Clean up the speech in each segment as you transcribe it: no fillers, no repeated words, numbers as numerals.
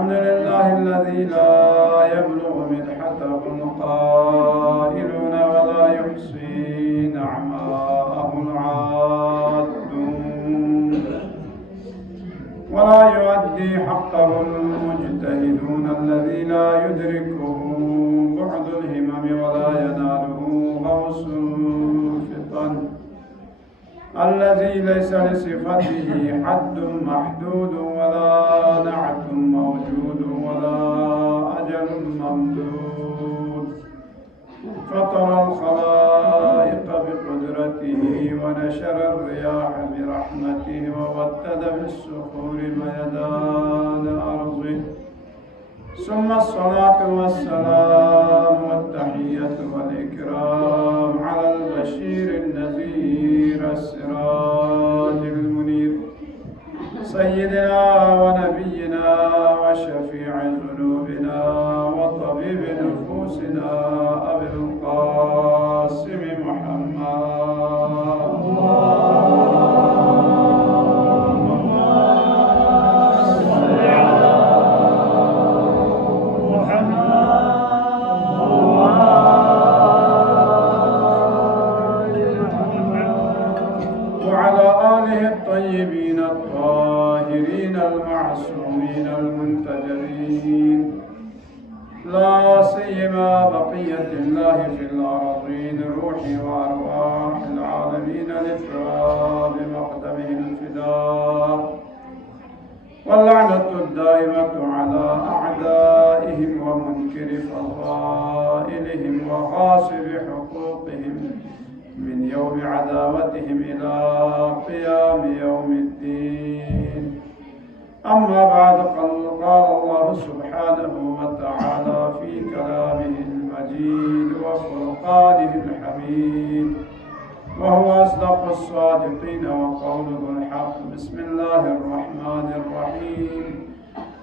الحمد لله الذي لا يبلغ مدحته القائلون ولا يحصي نعماءه العادون ولا يؤدي حقه المجتهدون الذي لا يدركه بعد الهمم ولا يناله غوص الفطن الذي ليس لصفته حد محدود ولا نعت موجود ولا أجل ممدود فطر الخلائق بقدرته ونشر الرياح برحمته وودد بالسحور ميدان أرضه ثم الصلاة والسلام والتحية والإكرام على البشير النذير السراج المنير سيدنا ونبينا وشفيع ذنوبنا وطبيب نفوسنا أبي القاسم محمد الطيبين الطاهرين المعصومين المنتجبين لا سيما بقية الله في الأرضين روح وأرواح العالمين لتراب مقدمه الفداء واللعنة الدائمة على أعدائهم ومنكر فضائلهم وغاصب حقوقهم من يوم عداوتهم إلى قيام يوم الدين أما بعد قال الله سبحانه وتعالى في كلامه المجيد وفرقانه الحميد وهو أصدق الصادقين وقوله الحق بسم الله الرحمن الرحيم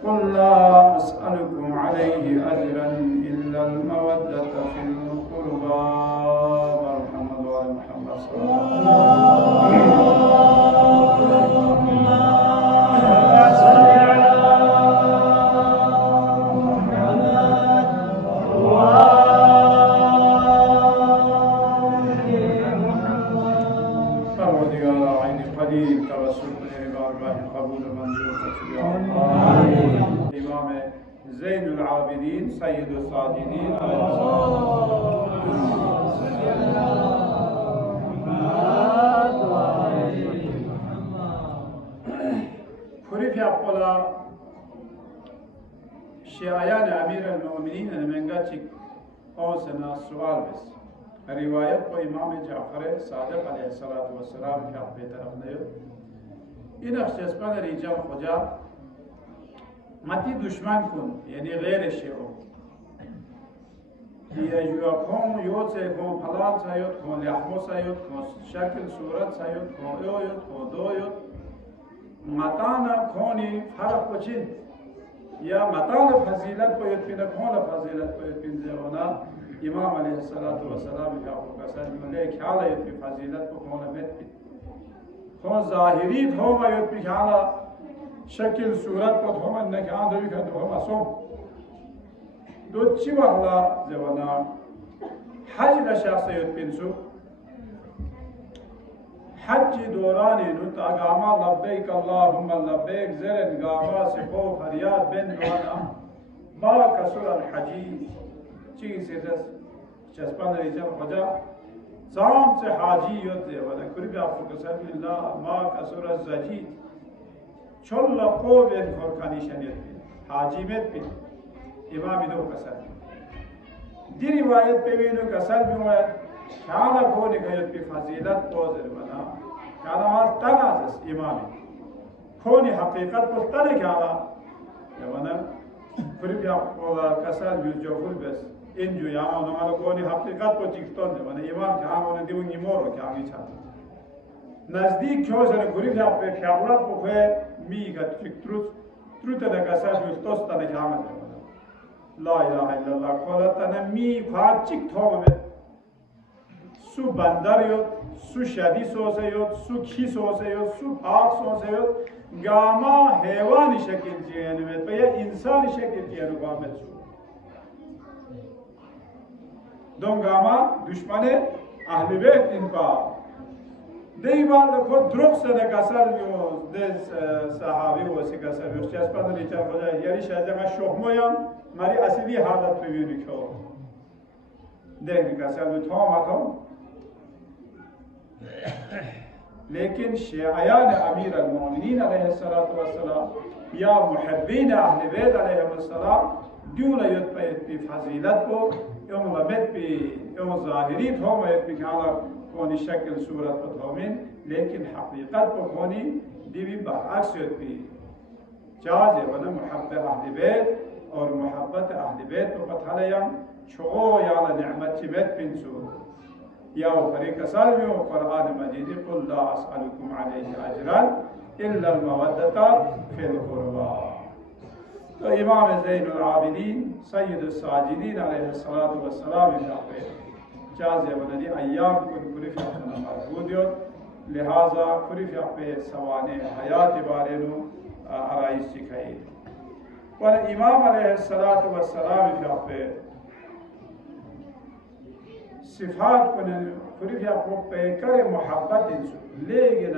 قل لا أسألكم عليه أجرا إلا المودة في القربى محمد صلى الله عليه وسلم إمام زين العابدين سيد الساجدين كوري في أقولا شيعيان أمير المؤمنين المنغاتي أوسنا السؤال بس رواية إمام جعفر صادق عليه الصلاة والسلام في أقوى طرفنا این اخشسپن ریجا خجا متی دشمن کن یعنی غیر شیعو یا کن یود سے کن پلان سایود کن لحمو سایود کن شکل صورت سایود کن ایوید کن دوید متانا کنی فرق کچین یا متان فضیلت باید بین کن فضیلت باید بین زیوانا امام علیه الصلاة والسلام که آقا کسان ملیه کالا ید بی فضیلت بکن مت بید خون ظاهری تو ما یاد بیکالا شکل صورت پت هم نکان دوی کن تو هم اسم دو چی وقلا زبانا حج لشخص یاد بینسو حج دورانی نو تاگاما لبیک اللهم لبیک زرن گاما سپو فریاد بن وانا ما کسر الحجیز چی سیزس چسپان ریجم خجا زام سے حاجی ہوتے ہیں وَلَا كُرِبِ عَفُوكَ سَبِيلِ اللَّهِ مَا كَسُرَ الزَّجِيد چل قوب ان خورکانی شنید بین حاجی مت بین امامی دو کسل دی روایت پہ بینو کسل بیوید کانا کونی گیت پی فضیلت پوزر بنا کانا مال تنازس امامی کونی حقیقت پر تنی کانا یوانا كُرِبِ عَفُوكَ کسل بیو جوفل بس इंजु यहाँ उन्होंने कोनी हकीकत को चिकटों ने माने इमाम क्या उन्होंने दिवों निमोरो क्या नहीं चाहते नज़दीक क्यों से न गुरी क्या पे ख्याला पुखे मी का ट्रुथ ने कैसा भी उस तने क्या में ला इलाहा इल्लल्लाह खोला तने मी ख्वाब चिकटों में सु बंदर यो सु शदी सोसेयोत सु खी सोसेयोत सु पाक सोसेयोत गामा हैवानी शक्ल जियन में पे या इंसानी शक्ल जियन गामा सु दों गामा दुश्मने अहले बैत इनका देवाल को द्रुक से न कसर में देश सहाबी वो से कसर में उसके आसपास नीचे बोला यारी शायद का शोहमोयम हमारी असली हालत पे भी लिखो देख कसर में थोड़ा मातो लेकिन शियायान अमीर अल-मोमिनीन अलैहिस्सलातु वस्सलाम या मुहब्बीन अहले बैत अलैहिस्सलाम दून युत्पयत भी फजीलत को यौम लमत भी यौम ज़ाहिरी थोमयत भी काला कोनी शक्ल सूरत पर थोमिन लेकिन हकीकत पर कोनी दीवी बरअक्स भी चाहे वना मुहब्बत अहले बैत और मुहब्बत अहले बैत पर पथालयम छो याला नेमत चिबत पिंसू या फरीक साल में कुरान मजीद कुल ला अस्अलुकुम अलैहि अजरन इल्ला अल-मवद्दता फिल कुर्बा तो इमाम ज़ैनुल आबिदीन सय्यदुस साजिदीन अलैहिस्सलातु वस्सलाम शाफ़े चाहे वनदी अय्याम कुरिफ़ मरबूदियत लिहाजा कुरिफ़ पे सवाने हयात बारे नु आराइश सिखाई पर इमाम अलैहिस्सलातु वस्सलाम शाफ़े सिफात को कुरिफ़ को पे करे मोहब्बत इंसु लेकिन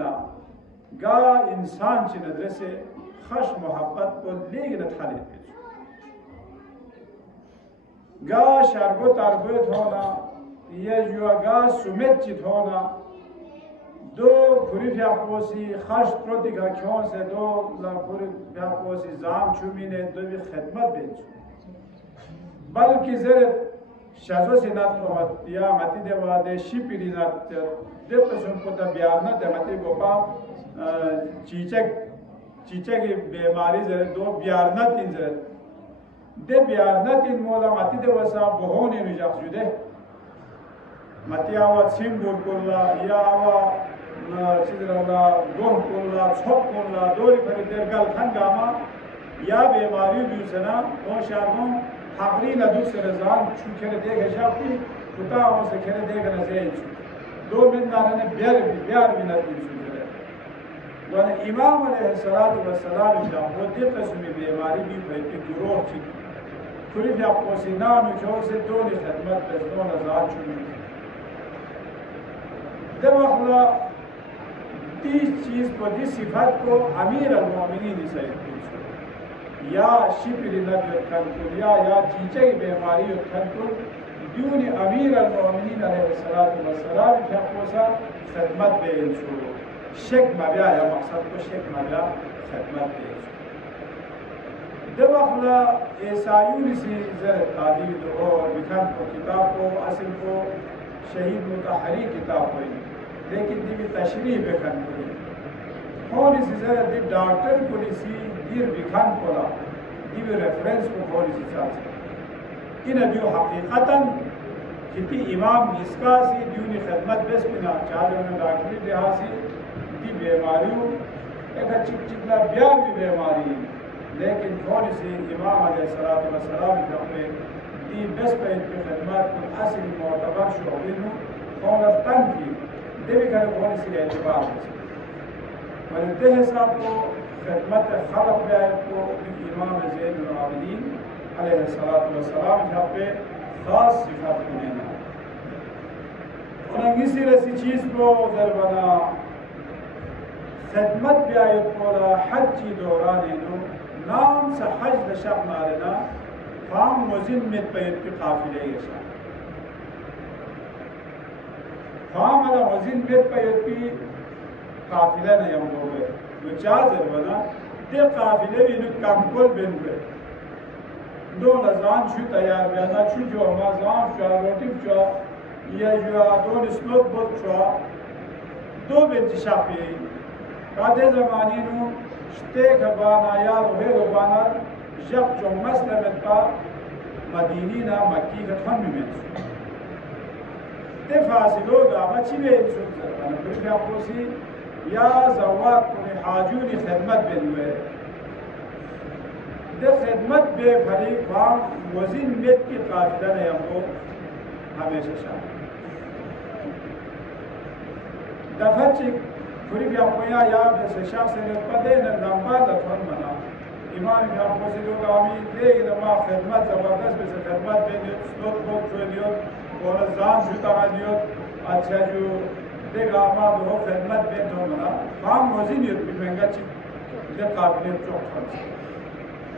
गा इंसान ची नजर से खश मोहब्बत को लेकिन थाले गा शरबत अरबत होना ये जो गा सुमित चित होना दो कुरिफ़ पोसी खश प्रोति का क्यों से दो ला कुरिफ़ पोसी जाम चुमी ने दो भी खिदमत बेचू बल्कि जरूरत शाज़ो से नात मत या मती देवा दे शिपिरी नात दे पसंद को तब यार ना दे मती गोपा चीचे की बीमारी जरे दो बियार ना तीन जरे दे बियार ना तीन मोला मती देवा सा बहुनी निजात जुदे मती आवा सिंबुर कोल्ला या आवा चिदराला गोह कोल्ला छोक कोल्ला दोरी पर देरगल खंगामा या बीमारी दूसरा और शागों हाबरी न दूसरे जान चुकेरे देखे जाती कुता हो से खेरे देखे न जाए दो मिनट ने बियार भी न तीन सुझे वाले इमाम अलैहिस्सलातु वस्सलाम जा वो दे किस्म बीमारी भी हुई थी गुरोह थी कुरिफ़ आपको सीना नुचो से दो ने खिदमत पे दो नज़ार चुनी जब अखला तीस चीज़ को दी सिफात को अमीर अल-मोमिनीन सैयद या शिपिरी नबी खलकुल या चीचे की बीमारी खलकुल दूनी अमीर अल-मोमिनीन अलैहिस्सलातु वस्सलाम क्या पोसा खिदमत पे इंसू शेख मबिया या मकसद को शेख मबिया खिदमत पे जब अखला ईसायूनी सी जर तादीद और बिखान को किताब को असल को शहीद मुतहरी किताब हुई लेकिन दिवी तशरीह बेखन हुई कौन सी जरा दी डॉक्टर को सी दीर बिखान कोला दिवी रेफरेंस को कौन सी चाहते इन दियो हकीकतन किती इमाम इसका सी दियोनी खिदमत बेस बिना चाहे उन्हें डॉक्टरी लिहाजी दी बीमारियों एक चिकचिकला ब्याह भी बीमारी लेकिन कौन सी इमाम अलैहिस्सलातु वस्सलाम के अपने दी बेस पे खिदमत को असली मोतबर शोबिन कौन तन की देवी का कौन सी एतबार है वरते हिसाब को खिदमत खलक पे को इमाम ज़ैनुल आबिदीन अलैहिस्सलातु वस्सलाम के पे खास सिफात को लेना और इसी रसी चीज़ को जरबना खिदमत पे आयत कोला हज दौरान नो नाम से हज दशक मारना फाम मुजिम में पैत के काफिले ऐसा फाम अला मुजिम में पैत की काफिले न यम लोगे तो चार जरबना दे काफिले भी नु कंकोल बिन पे दो नजान छु तैयार बयाना छु जो मजान छु रोटी छु ये जो दो निस्बत बहुत छु दो बिन शाफी कादे ज़मानी नु शते गबाना या रोहे गबाना जब जो मसले में था मदीनी ना मक्की का थम में ते फासिलो गा बची में इंसुल करना फिर क्या पोसी या जवाब को हाजूनी खिदमत बेनुए दे खिदमत बे भरी काम वज़ीन में की काफिला ने हमको हमेशा शामिल دفتشك كل بيابويا يا بس الشخص اللي بدين اللمبات تفهم منا إمام بيابو سيدو قامي ليه لما خدمات زبردست بس خدمات بين سلوت بوك شوية ورزان شو تعاليوت अच्छा जो देखा हमारा दो खदमत में तो मना काम वज़ीन ये बिमेंगा ची ये काबिल चौक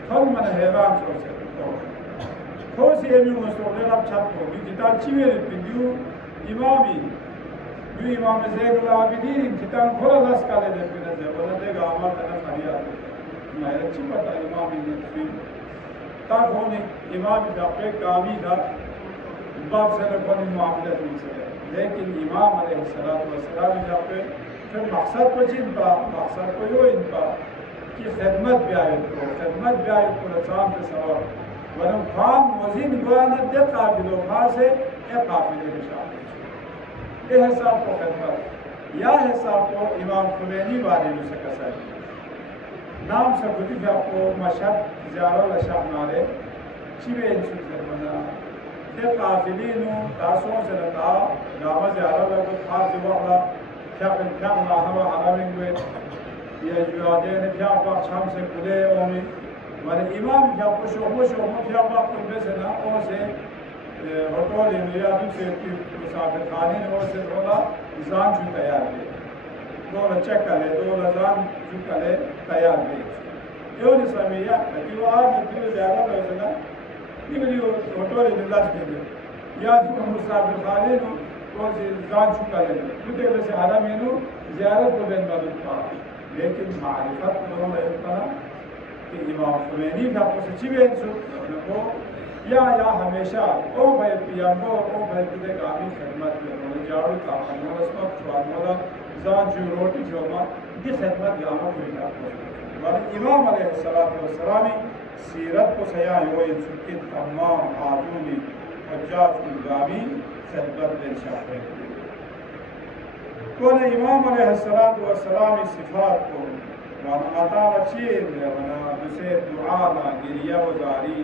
फल मन हैरान सोचे तो सी एमी मुस्तोले रब छाप को जिता चीवे पिंजू इमामी यू इमाम ज़ैनुल आबिदीन जिता खोला लस काले दे पिने से बोला देखा हमारा तना फरियाद मैं अच्छी पता इमामी ने फिर ताक होने इमामी जापे कामी था बाप से लोगों ने मामले से लेकिन इमाम अलैहिस्सलाम जहाँ पे फिर मकसद पर चिंता मकसद को यो इनका कि खिदमत भी आए तो रचान से सवाल वरन काम वज़ीन गुआना दे काबिलो खासे ए काबिल निशान ये हिसाब को खिदमत या हिसाब को इमाम खुमैनी वाले में से कसर नाम से बुद्धि आपको मशहद ज़ियारत शाह नारे चिवे इंशुल बना ये काफिलीनु दासों से लगा गामा ज़्यादा लोगों खास जुबाला क्या ना हवा हरामिंग में ये जुआदे ने क्या बात शाम से खुले ओमी वाले इमाम क्या पुशो क्या बात कुंबे से ना और से होटल में या दूसरे मुसाफिर खाने ने और से थोड़ा जान जो तैयार है दो लच्चा करे दो लजान जो करे तैयार है ये उन समय या कि वो आज भी ज़्यादा लोग ना निकलियो होटल में लाश के लिए या जो मुसाफिर खाने नो तो जान चुका है मुझे वैसे हारा मेनू ज़ियारत को बेन बात था लेकिन मारिफत दोनों ने इतना कि इमाम खुमैनी का कुछ चीज़ें को या हमेशा ओ भाई पियामो ओ भाई तुझे कामी खिदमत में उन्होंने जाड़ू का मनोरस्मत स्वागत जान जो रोटी जो माँ ये खिदमत गामा कोई ना वाले इमाम अलैहिस्सलाम सीरत को सया हो इनकी तमाम आजूनी हज्जाज गामी खिदमत में शामिल है तो ने इमाम अलैहिस्सलाम सिफात को वाना अता रशीद वाना दुसे दुआ ना गिरिया वजारी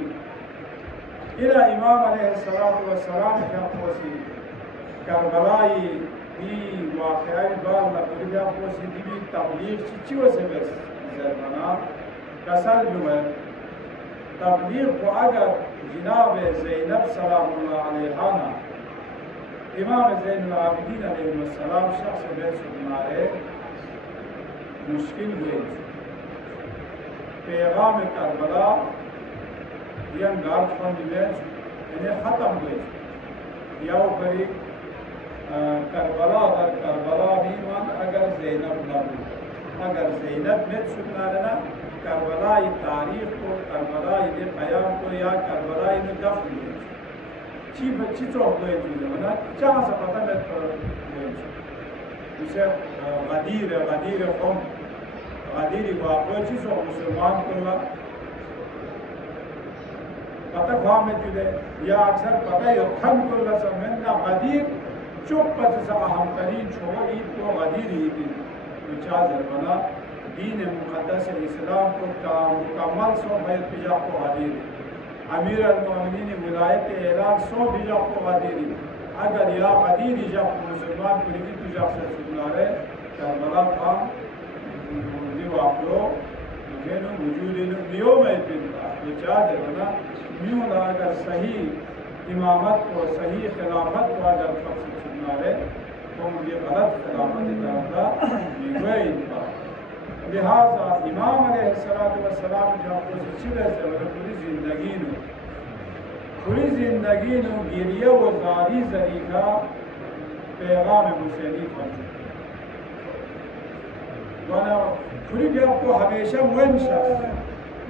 इला इमाम अलैहिस्सलाम का पोसी करबलाई दी वाक़ई बाल ना दुनिया पोसी दी तबलीग चिचो से बस जरमना कसर जो है तबलीग को अगर जनाब ज़ैनब सलामुल्लाह अलैहा ना इमाम ज़ैनुल आबिदीन अलैहिस्सलाम शख्स में सुनारे मुश्किल हुए पैगाम करबला यंग गार्ड फंड में इन्हें ख़त्म हुए या बड़ी करबला भी मान अगर ज़ैनब न हो अगर ज़ैनब में सुनारे ना करबला तारीख को करबला क़याम को या करबला दफन ची बच्ची तो हुए ना चाह से पता नहीं जिसे गदीर कौम गदीरी वाक़ई चीज़ मुसलमान को पता ख्वाह में जुड़े या अक्सर पता है खन को लसमना गदीर चुप पच सा अहम तरीन छोड़ ईद को गदीर ईद चाह जरमना दीन मुक़द्दस इस्लाम को मुकम्मल सो भैर पिजा को गदीर अमीर अल-मोमिनीन विलायत ऐलान सो बीजा को गदीरी अगर या गदीरी जब मुसलमान को लिखी तुझा से सुनारे करबला था जो आप लोग लेकिन वजूद लियो में पिता विचार जरना न्यू ना अगर सही इमामत को सही खिलाफत को अगर फक्स सुनारे तो मुझे गलत खिलाफत करता ये लिहाजा इमाम अलैहिस्सलाम जब चिले से पूरी ज़िंदगी नो गिरिया व जारी जरीका पैगाम हुसैनी था वाला पूरी भी आपको हमेशा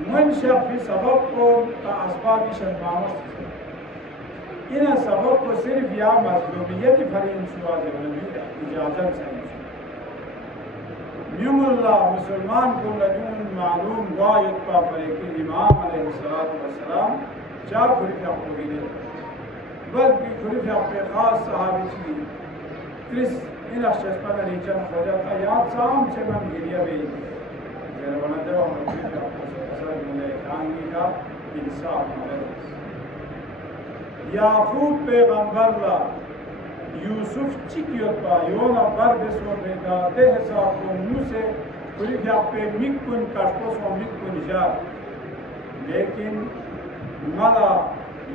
मनशा भी सबब को असबाबी शर्मामत इन सबब को सिर्फ या मजलूमियत फरीन शुआ इजाज़त से मुसलमान को लजून मालूम वायुत्पा फरेकी इमाम अलैहिस्सलाम चार खुरिफ आपको गिरे बल्कि खुरिफ आपके ख़ास सहाबी थी क्रिस इन अशस्पन अलीचन खोजा था याद शाम से मन गिरिया भी जरा बना दे और खुरिफ आपको असर मिले खानगी का इंसाफ मिले याकूब पैगंबर ला यूसुफ चिकियोता योना बर बेसो बेगा ते हिसाब को मुसे पूरी पे मिकुन काटो सो मिकुन जा लेकिन मला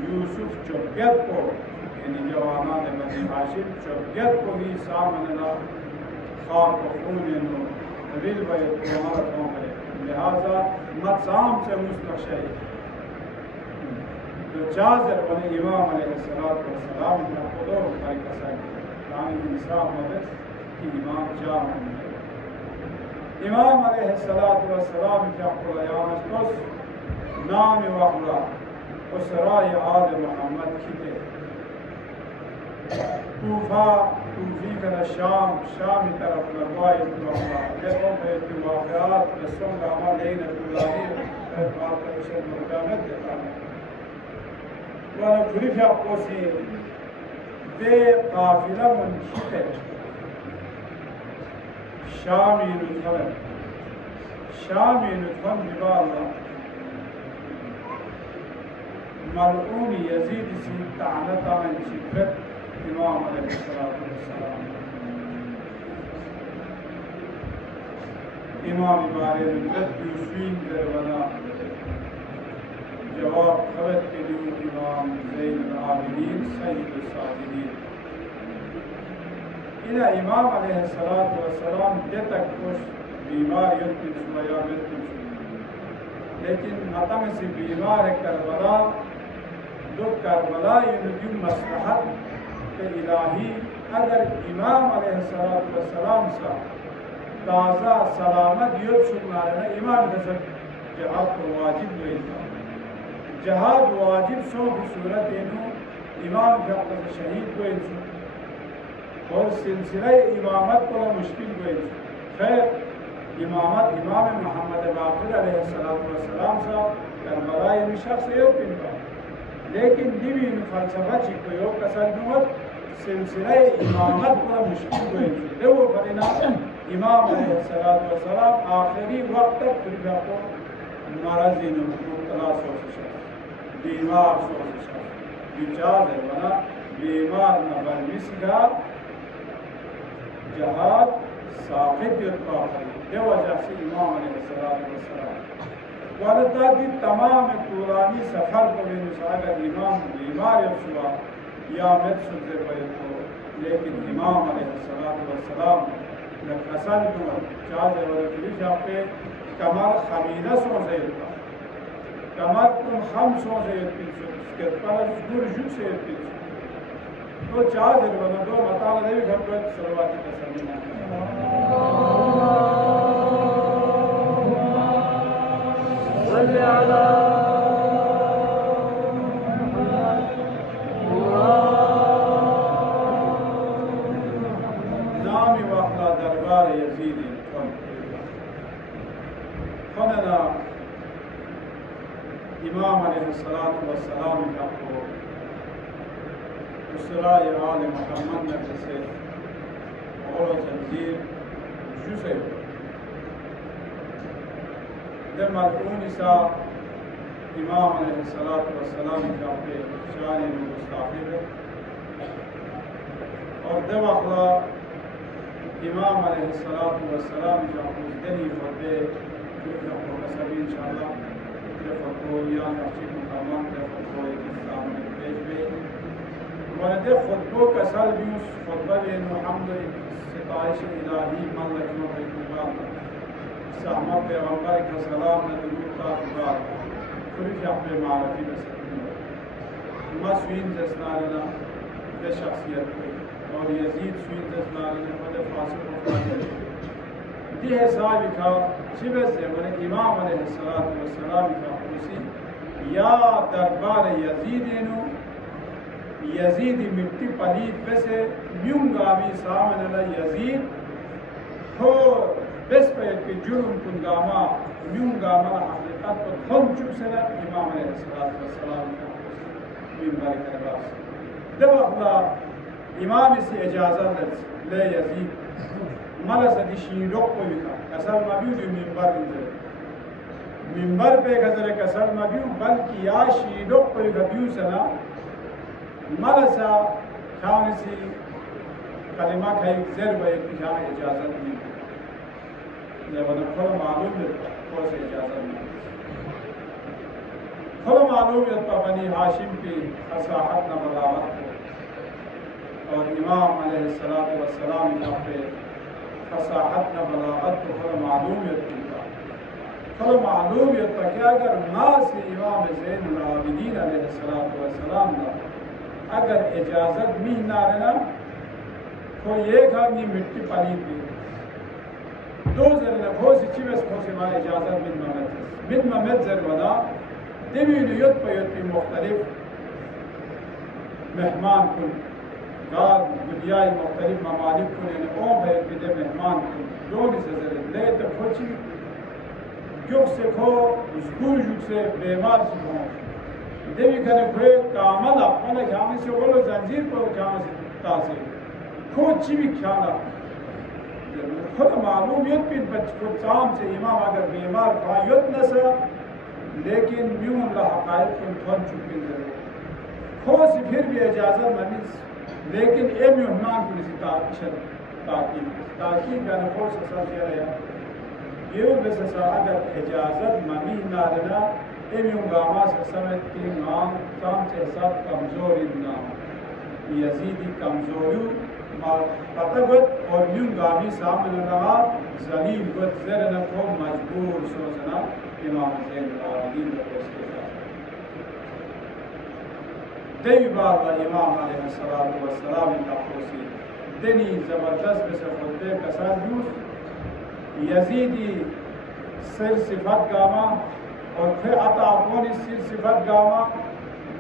यूसुफ चौकियत को यानी जवाना ने बनी हाशिम चौकियत को ही सामने ना खाक खूने नो विल भाई हमारा कौन है लिहाजा मसाम से मुस्तशरी तो चादर बने इमाम अलैहिस्सलाम का खुदा भाई कसम यानी इंसान मदद कि इमाम जाम इमाम अलैहिस्सलाम का खुदा यामस्तोस नाम वहला उसराय आल मोहम्मद खिते तूफी का शाम तरफ लगवाए देखो कि वाक़यात रसूल का अमल लेने तुलाही बात का इसे मुकामत देता है वाला गुरिफा कोसी दे काफिला मुनखिते शामी नुथवन बिबाला मलऊन यजीद सी तानता शिफत इमाम अलैहिस्सलाम इमाम बारे नुजत यूसुफ दरवना जवाब खबर के लिए इमाम ज़ैन आबिदीन सैयद साजिदीन इला इमाम अलैहिस्सलाम दे तक कुछ बीमार यत्न सुया लेकिन मतम से बीमार करबला दो करबला युन मसलहत के इलाही अगर इमाम अलैहिस्सलाम सा ताज़ा सलामत युद्ध शुक्राना इमाम हसन जहाद को वाजिब हुई जहाद वाजिब सो की सूरत इमाम जब शहीद हुए और सिलसिला इमामत को मुश्किल हुए खैर इमामत इमाम मोहम्मद बाक़िर अलैहिस्सलाम सा करबला इन शख्स पिनता लेकिन दिवी फलसफा चिको कसल सिलसिला इमामत को मुश्किल हुए वो फरिना इमाम अलैहिस्सलाम आखिरी वक्त तक फिर को नाराजी मुब्तला बीमार विचार है बना बीमार न बनिसगा जहाद साबित वजह से इमाम अलैहिस्सलाम वालदा की तमाम तूरानी सफ़र को अगर इमाम बीमार हुआ या मत सुनते पड़े तो लेकिन इमाम अलैहिस्सलाम असल चाहे पे कमर खमीना सो से कमर तुम हम सो से गुरजुक से तो चाहे बना दो मता नहीं घर पर सलवाती तसल्ली इमाम अलैहिस्सलाम का को उसराय आल मोहम्मद ने जैसे और जंजीर जुसे जब मरहूम सा इमाम अलैहिस्सलाम का पे शान मुस्ताफिर और जब अखला इमाम अलैहिस्सलाम का उजदनी फते सभी इंशाअल्लाह को या नफ्सी मुकामान के खुतबो के सामने पेश पे वरदे खुतबो का साल भी उस खुतबा में हमद सिताइश इलाही मल्लक नो इकबाल सामा पैगंबर का सलाम ने दुरूद का खुदा फिर अपने मारफी में सकती मसवीन जसनाना के शख्सियत को और यजीद स्वीन जसनाना बड़े फासिल दी है साहब का शिबे से बने इमाम अलैहिस्सलाम का खुशी या दरबार यजीद मिट्टी पलीद पे से म्यूंगा भी सामने ला यजीद हो बस पे के जुर्म कुंगामा म्यूंगा मला हकीकत को थम चुक से ना इमाम अलैहिस्सलाम का मिंबर करवास जब अल्लाह इमाम से इजाजत ले यजीद मला सदी शीरों को लिखा कसर मबियु भी मिंबर पे गजर कसर मबियु बल्कि या शीरों को लिखा बियु सना मला सा खानसी कलिमा का एक ज़र व एक जहाँ इजाज़त नहीं जब खुद मालूम है कौन से इजाज़त नहीं खुद मालूम है तो बनी हाशिम की फसाहत न बलावत को और इमाम अलैहिस्सलातु वस्सलाम पे फसाहत न बलावत को खुद मालूम है खुद मालूम है तो क्या अगर माँ से इमाम ज़ैनुल आबिदीन अलैहिस्सलातु वस्सलाम का अगर इजाज़त नहीं ना रहना तो ये खानी मिट्टी पानी पी दो जर खो सी में खो से माँ इजाज़त बिन ममद जर बना देवी युद्ध पर मुख्तलिफ मेहमान कुल गाद दुनियाई मुख्तलिफ ममालिक कुल ओम है पिदे मेहमान कुल दोनों से जर ले तो खोची जुग से खो स्कूल जुग से बीमार से खो देवी कने खोए कामला वाला ख्याल से बोलो जंजीर पर ख्याल से तासे खोची भी ख्याल खुद मालूमियत भी बच को चाम से इमाम अगर बीमार खायुत न सा लेकिन म्यून ला हकायत को थन चुके जरूर खो से फिर भी इजाज़त मनीस लेकिन ए मेहमान को इसी ताकीद का नफो से सब ये ये बस अगर इजाज़त मनी ना लेना ए म्यून गामा से समझ के नाम काम से सब कमजोरी ना यजीदी कमजोरी पतगत और म्यून गामी सामने लगा जलील गत जर न को मजबूर सोचना इमाम ज़ैनुल आबिदीन को देवी बाबा इमाम अलैहिस्सलातु वस्सलाम का खोसी दनी जबरदस्त में से खुदे कसार यूस यजीदी सिर सिफत गामा और फिर अता अपनी सिर सिफत गामा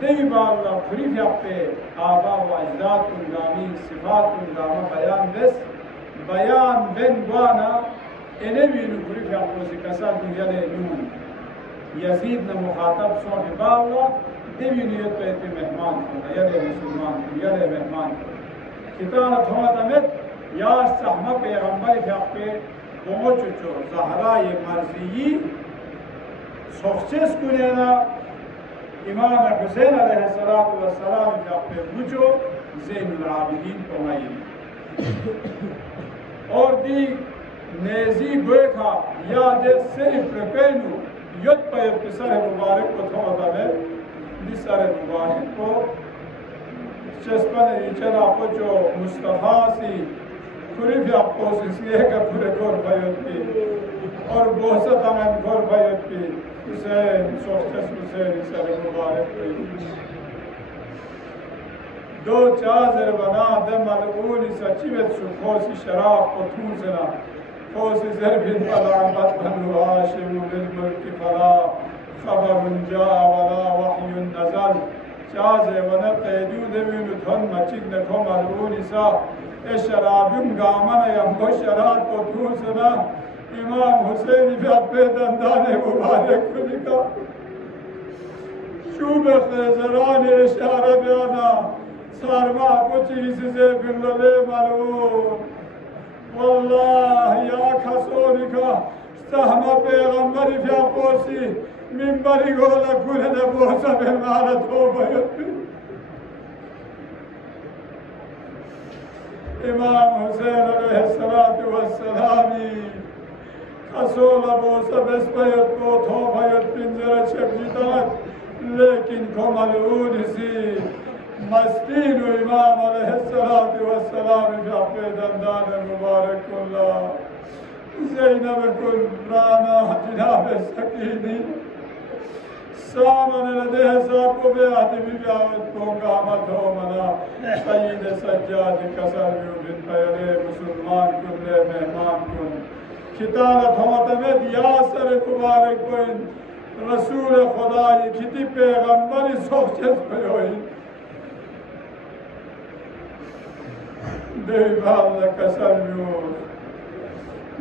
देवी बाबा खरीफ पे आबा व अजदाद कुंगामी सिफात कुंगामा बयान बस बयान बिन वाना इन्हें भी खरीफ आपको से कसार दुनिया नून यजीद न मुखातब सो बाबा देवी नियत पे मेहमान को यारे मुसलमान को यारे मेहमान को किताना थोड़ा तमित या सहमा पैगंबर पे पहुंच चो ज़हरा ये मर्ज़ी सक्सेस कुनेना इमाम हुसैन अलैहिस्सलातु वस्सलाम पे पूछो ज़ैनुल आबिदीन को और दी नेजी गोखा या दे सिर्फ प्रेपेनु युद्ध पे पिसर मुबारक को थोड़ा है निसर मुबारक को चस्पन इचरा पुचो मुस्तफा सी कुरिफ आपको इसलिए का पूरे कोर भाई और बहुत हमें कोर भाई हुसैन सक्सेस हुसैन निसर मुबारक दो चादर बना दम अलगून सच्ची में सुखोसी शराब को थूसना खोसी ज़रबिन पलामत बनु हाशिम बिल मुल्क फला खबर जा वला वही नज़ल चाज़े वन कैदू देवी धन मचिक नखो अलगून सा ए शराबुन गामन यम्बो शराब को थूसना इमाम हुसैन भी अपने दंदाने मुबारक को लिखा शूब ख़ज़रान इशारा बयाना सारमा को चीज़ से बिल्ले मालूम वल्लाह या खसोनिका सहमा पैगंबर फ्यापोसी मिंबरी गोला कुल न बोसा बेमारत हो गई इमाम हुसैन अलैहिस्सलातु वस्सलाम खसोला बोसा बेस्पयत को थो भयत पिंजरा छपजीता लेकिन कोमलून सी मस्तीन इमाम अलैहिस्सलातु वस्सलाम पे दंदान मुबारक ज़ैनब कुराना जनाब सकीनी सामन लदे साहब को बे आदमी ब्यावत को कामत हो मना सईद सज्जाद कसर बिन पहले मुसलमान कुल्ले मेहमान कुल खितानत होता में यासर मुबारक कोइन रसूल खुदा ये किती पैगंबर सोचस पे होई देवाल कसर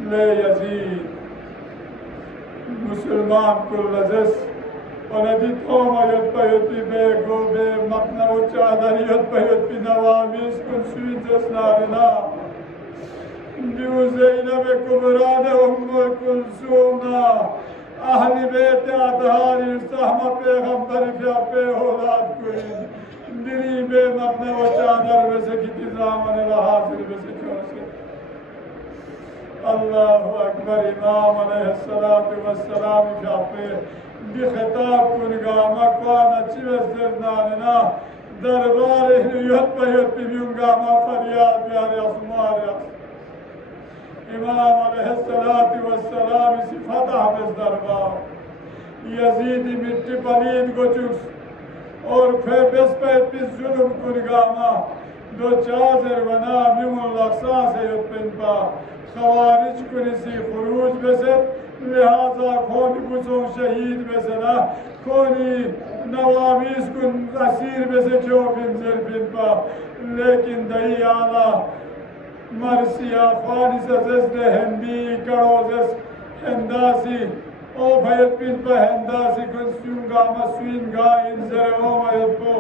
ले यजीद मुसलमान को लजस और नदी थोमा युद्ध पयुति बेगो बे मकना उच्चादर युद्ध पयुति नवामिस कुल स्वीट जस्नारना ज़ैनब कुबरान उम्म कुलसूमना अहल बैत अतहार सहमा पैगंबर पे औलाद कुइन दिरी में अपने वो चादर में से कितनी जामन हासिल में से चौसे अल्लाह अकबर इमाम अलैहिस्सलातु वस्सलाम शाफे बिखताब कुनगामा कौन अच्छी वस्रनाना दरबार हियत बयत बियुंगामा फरियाद प्यारे असमार इमाम अलैहिस्सलातु वस्सलाम सिफत हमें दरबार यजीद मिट्टी पलीद को चुस और फिर बस पे जुल्म कुनगामा दो चादर बना मिमुल लक्सा से युत्पिनपा खवारिज कुनिसी खुरूज बसत लिहाजा खोनी कुसों शहीद बसना खोनी नवामीस कुन असीर बसे चौफिन जरफिनपा लेकिन दही आला मरसिया फानी सजने हिंदी कड़ोजस हिंदासी ओ भयत पिन पहंदासी कुंस्युंगा मस्विंगा इंजर ओ मयतो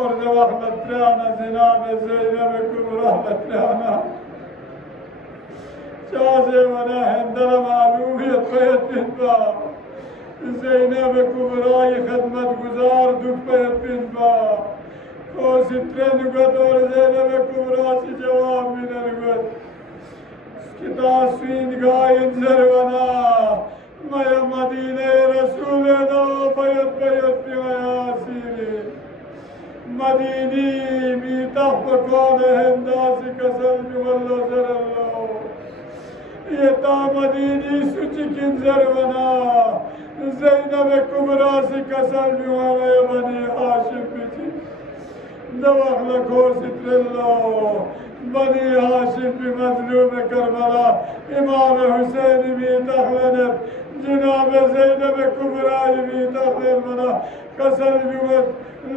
और जवाह लत्राना जिनाब ज़ैनब कुबरा लत्राना चाज़े वना हिंदर मालूमियत भयत पिन पा ज़ैनब कुबरा ये खदमत गुजार दुख भयत पिन पा को सित्रेन गुत और ज़ैनब कुबरा से जवाब मिनर गुत किताब स्विंगा इंजर वना मया मदीने रसूल नो बयत बयत प्यासीरे मदीनी मीता पकौन हिंदासी कसल जुवल्लो जरल्लो ये ता मदीनी सुची किंजर बना ज़ैनब कुबरा से कसल जुवल्लो बनी हाशिम बिची दवखला को सित्रल्लो बनी हाशिम भी मजलूम करबला इमाम हुसैन भी तखलनत जनाब ज़ैनब कुबरा भी तखलिल मना कसर जुगत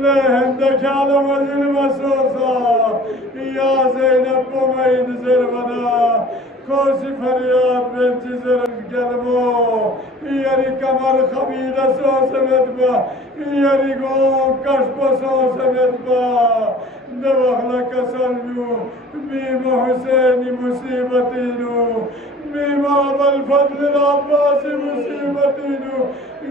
लहंद ख्याल वजिल मसोसा या ज़ैनब को मैं नजर बना कोसी फरियाद बेंची जर गलमो यारी कमर खबीला सो समेतबा यारी गो कशबो सो समेतबा दवखला कसर जु बीम हुसैनी मुसीबतीनु बीमा बल फضل अब्बास मुसीबतीनु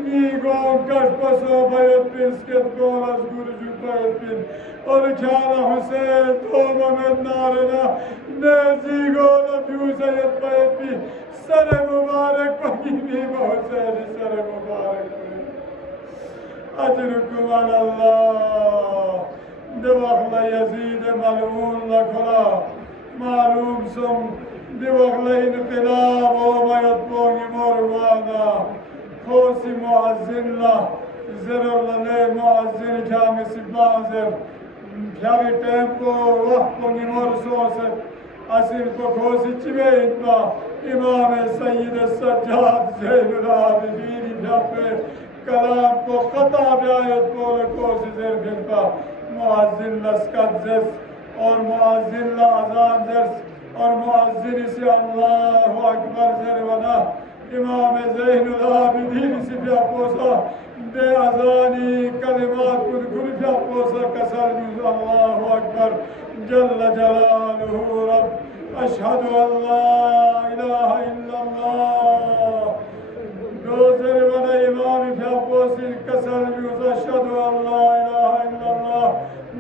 नी गो कशबो भयत पिस्कत गोलस गुरजु भयत पिन और ख्याला हुसैन तोबा में नारना नेजी गोला फ्यूसयत भयत पि सर मुबारक पकीनी हुसैन सर मुबारक अजरुकुम अल्लाह दवखला यजीद मलऊन लखला मालूम सुम दवखला इनकलाब ओ मयतबोंगी मोरवाना खोसी मुअज्जिन ज़रवले मुअज्जिन जामे सिबाज़र जामे टेम्पो वक़्त निमर सोसे असिल को खोसी चिवे इतना इमाम सय्यद सज्जाद ज़ैनुल आबिदीन जापे कलाम को क़ता ब्यायत बोले खोसी ज़र भिलपा मुअज्जिन लस्कत ज़स और मुअज्जिन अज़ान ज़र्स और मुअज्जिन से अल्लाहु अकबर ज़र वना इमाम ज़ैनुल आबिदीन से व्यापोसा दे अज़ानी कलिमात कुल कुल व्यापोसा कसर न्यूज़ अल्लाहु अकबर जल्ल जलालुहु रब अशहदु अल्ला इलाहा इल्लल्लाह दोज़र वना इमाम व्यापोसी कसर न्यूज़ अशहदु अल्ला इलाहा इल्लल्लाह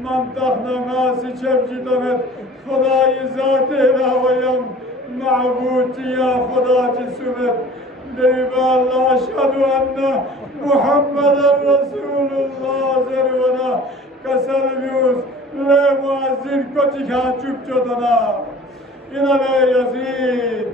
मंतखना नासी चबजी तमेत खुदाई ज़ात इलावयम معبود يا خداك سمت ديبا الله أشهد أن محمد رسول الله زرونا كسل بيوس لا مؤذن كتك هاتشوك جدنا إنا لا يزيد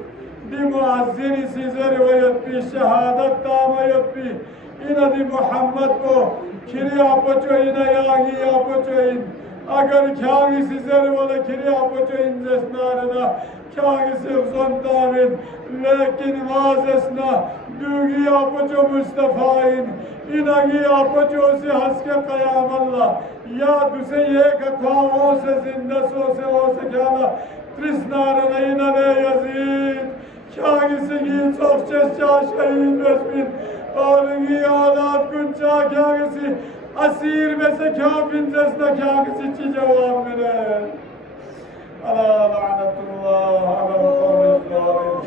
دي مؤذن سيزر ويبي شهادة تام يبي إنا دي محمد کو كريا بچو إنا ياغي يا بچو إن अगर ख्यागी सिजर वाले खिरिया बच्चे इंजस्नारना ख्यागी से ज़ंदाविन लेकिन वाज़स्ना दूगी आपचो मुस्तफ़ाइन इनागी आपचो से हंस के क़याम अल्लाह या तुसे ये कखाओं से जिंदा सो से हो से ख्याला त्रिस्नारना इनाले यज़ीद ख्यागी से ये सोचे शहीद बस्मिन और ये आलात कुंचा ख्यागी से असीर में से क्या बिंजस ना क्या किसी चीज़ जवाब मिले अला लानतुल्लाह अला कौम